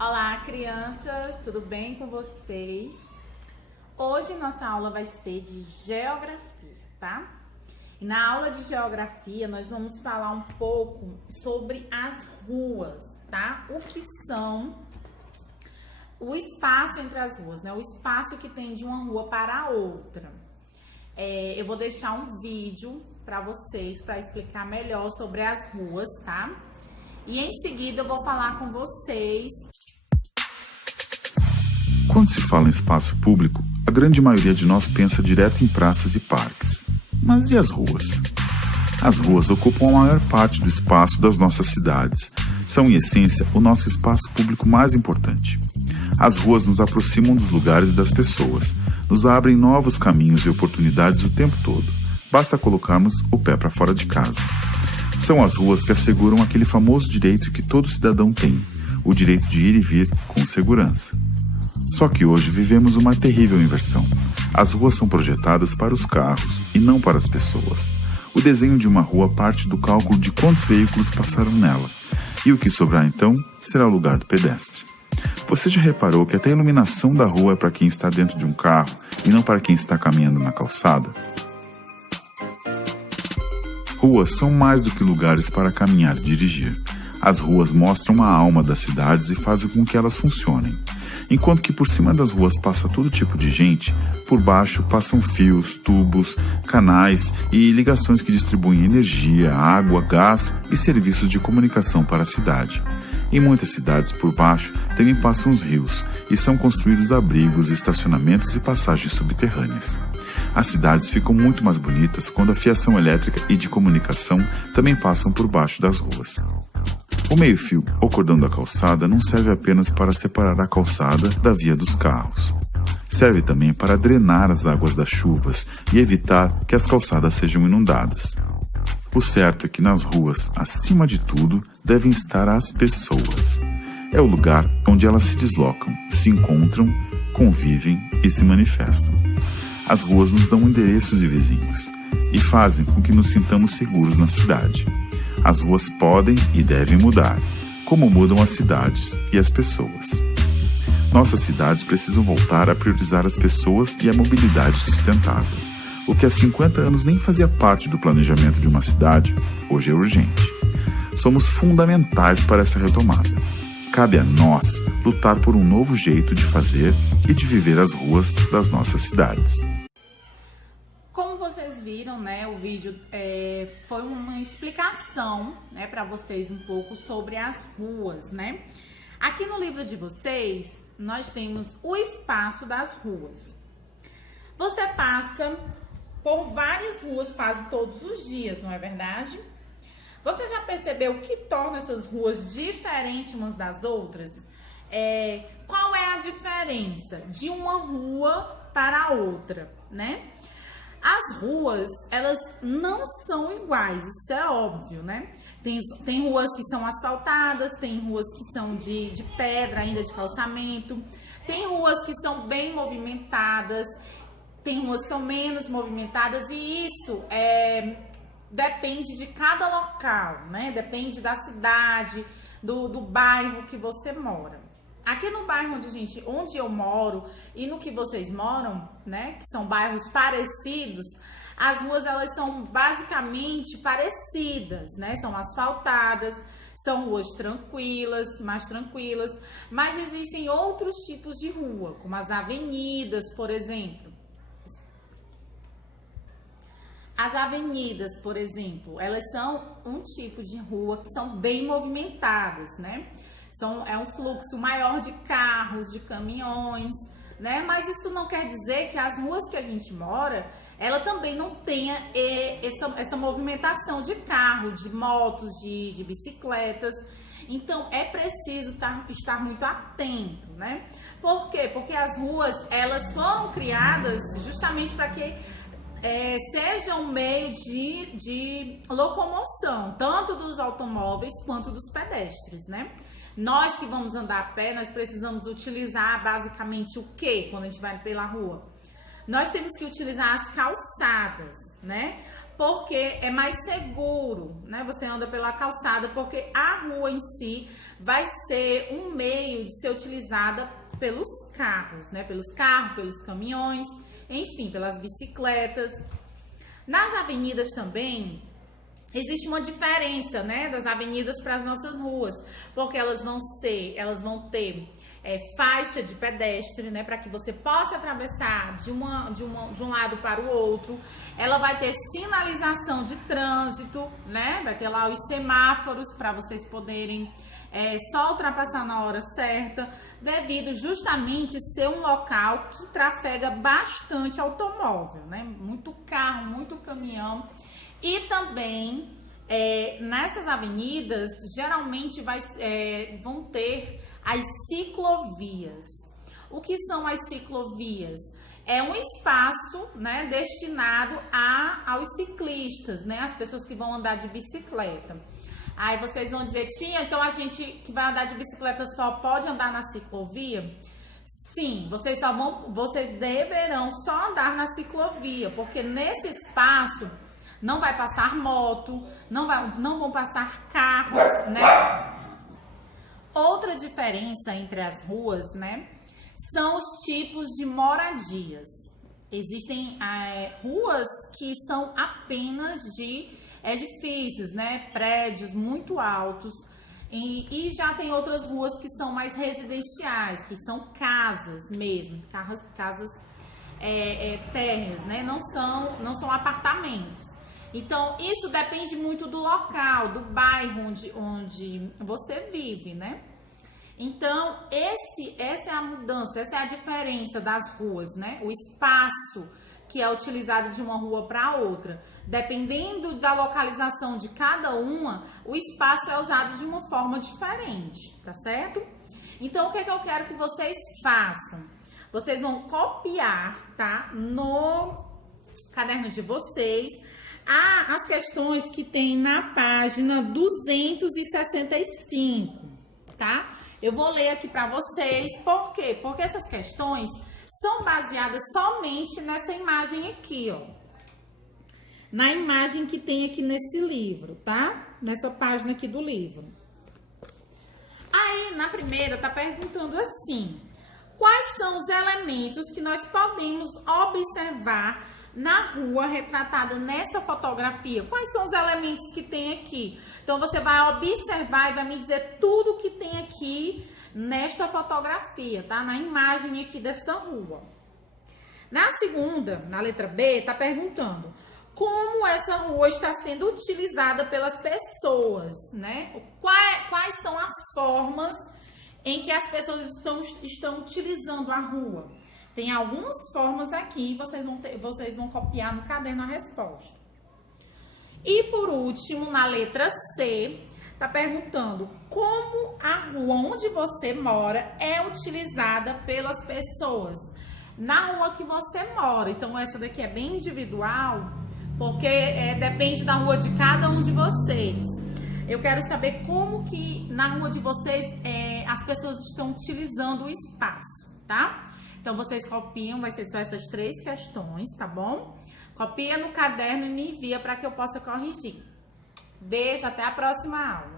Olá, crianças, tudo bem com vocês? Hoje nossa aula vai ser de geografia, tá? E na aula de geografia nós vamos falar um pouco sobre as ruas, tá? O que são o espaço entre as ruas, né? O espaço que tem de uma rua para a outra. Eu vou deixar um vídeo para vocês para explicar melhor sobre as ruas, tá? E em seguida eu vou falar com vocês. Quando se fala em espaço público, a grande maioria de nós pensa direto em praças e parques. Mas e as ruas? As ruas ocupam a maior parte do espaço das nossas cidades. São, em essência, o nosso espaço público mais importante. As ruas nos aproximam dos lugares e das pessoas, nos abrem novos caminhos e oportunidades o tempo todo. Basta colocarmos o pé para fora de casa. São as ruas que asseguram aquele famoso direito que todo cidadão tem, o direito de ir e vir com segurança. Só que hoje vivemos uma terrível inversão. As ruas são projetadas para os carros e não para as pessoas. O desenho de uma rua parte do cálculo de quantos veículos passaram nela. E o que sobrar então será o lugar do pedestre. Você já reparou que até a iluminação da rua é para quem está dentro de um carro e não para quem está caminhando na calçada? Ruas são mais do que lugares para caminhar e dirigir. As ruas mostram a alma das cidades e fazem com que elas funcionem. Enquanto que por cima das ruas passa todo tipo de gente, por baixo passam fios, tubos, canais e ligações que distribuem energia, água, gás e serviços de comunicação para a cidade. Em muitas cidades, por baixo, também passam os rios e são construídos abrigos, estacionamentos e passagens subterrâneas. As cidades ficam muito mais bonitas quando a fiação elétrica e de comunicação também passam por baixo das ruas. O meio-fio ou cordão da calçada não serve apenas para separar a calçada da via dos carros. Serve também para drenar as águas das chuvas e evitar que as calçadas sejam inundadas. O certo é que nas ruas, acima de tudo, devem estar as pessoas. É o lugar onde elas se deslocam, se encontram, convivem e se manifestam. As ruas nos dão endereços e vizinhos e fazem com que nos sintamos seguros na cidade. As ruas podem e devem mudar, como mudam as cidades e as pessoas. Nossas cidades precisam voltar a priorizar as pessoas e a mobilidade sustentável. O que há 50 anos nem fazia parte do planejamento de uma cidade, hoje é urgente. Somos fundamentais para essa retomada. Cabe a nós lutar por um novo jeito de fazer e de viver as ruas das nossas cidades. Como vocês viram, né, o vídeo foi uma explicação, né, para vocês um pouco sobre as ruas, né? Aqui no livro de vocês, nós temos o espaço das ruas. Você passa por várias ruas quase todos os dias, não é verdade? Você já percebeu o que torna essas ruas diferentes umas das outras? Qual é a diferença de uma rua para a outra, né? As ruas, elas não são iguais, isso é óbvio, né? Tem ruas que são asfaltadas, tem ruas que são de pedra, ainda de calçamento, tem ruas que são bem movimentadas, tem ruas que são menos movimentadas e isso depende de cada local, né? Depende da cidade, do bairro que você mora. Aqui no bairro onde eu moro e no que vocês moram, né, que são bairros parecidos, as ruas elas são basicamente parecidas, né? São asfaltadas, são ruas tranquilas, mais tranquilas, mas existem outros tipos de rua, como as avenidas, por exemplo. As avenidas, por exemplo, elas são um tipo de rua que são bem movimentadas, né? É um fluxo maior de carros, de caminhões, né? Mas isso não quer dizer que as ruas que a gente mora, ela também não tenha essa movimentação de carro, de motos, de bicicletas. Então, é preciso estar muito atento, né? Por quê? Porque as ruas, elas foram criadas justamente para que seja um meio de locomoção, tanto dos automóveis quanto dos pedestres, né? Nós que vamos andar a pé, nós precisamos utilizar basicamente o quê quando a gente vai pela rua? Nós temos que utilizar as calçadas, né? porque é mais seguro, né? Você anda pela calçada, porque a rua em si vai ser um meio de ser utilizada pelos carros, né? Pelos carros, pelos caminhões, enfim, pelas bicicletas. Nas avenidas também existe uma diferença, né, das avenidas para as nossas ruas, porque elas vão ter faixa de pedestre, né, para que você possa atravessar de um lado para o outro. Ela vai ter sinalização de trânsito, né, vai ter lá os semáforos para vocês poderem só ultrapassar na hora certa, devido justamente ser um local que trafega bastante automóvel, né, muito carro, muito caminhão. E também nessas avenidas geralmente vão ter as ciclovias. O que são as ciclovias? É um espaço, né, destinado aos ciclistas, né, as pessoas que vão andar de bicicleta. Aí vocês vão dizer, tia, então a gente que vai andar de bicicleta só pode andar na ciclovia? Sim, vocês deverão só andar na ciclovia, porque nesse espaço não vai passar moto, não vão passar carros, né? Outra diferença entre as ruas, né, são os tipos de moradias. Existem ruas que são apenas de edifícios, né, prédios muito altos, e já tem outras ruas que são mais residenciais, que são casas mesmo, casas térreas, né, não são apartamentos. Então, isso depende muito do local, do bairro onde você vive, né? Então, essa é a mudança, essa é a diferença das ruas, né? O espaço que é utilizado de uma rua para outra. Dependendo da localização de cada uma, o espaço é usado de uma forma diferente, tá certo? Então, o que eu quero que vocês façam? Vocês vão copiar, tá? No caderno de vocês, as questões que tem na página 265, tá? Eu vou ler aqui para vocês, por quê? Porque essas questões são baseadas somente nessa imagem aqui, ó. Na imagem que tem aqui nesse livro, tá? Nessa página aqui do livro. Aí, na primeira, tá perguntando assim: quais são os elementos que nós podemos observar na rua retratada nessa fotografia? Quais são os elementos que tem aqui? Então, você vai observar e vai me dizer tudo que tem aqui nesta fotografia, tá? Na imagem aqui desta rua. Na segunda, na letra B, tá perguntando como essa rua está sendo utilizada pelas pessoas, né? Quais são as formas em que as pessoas estão utilizando a rua? Tem algumas formas aqui, vocês vão copiar no caderno a resposta. E por último, na letra C, tá perguntando como a rua onde você mora é utilizada pelas pessoas na rua que você mora. Então, essa daqui é bem individual, porque depende da rua de cada um de vocês. Eu quero saber como que na rua de vocês as pessoas estão utilizando o espaço, tá? Então, vocês copiam, vai ser só essas 3 questões, tá bom? Copia no caderno e me envia para que eu possa corrigir. Beijo, até a próxima aula.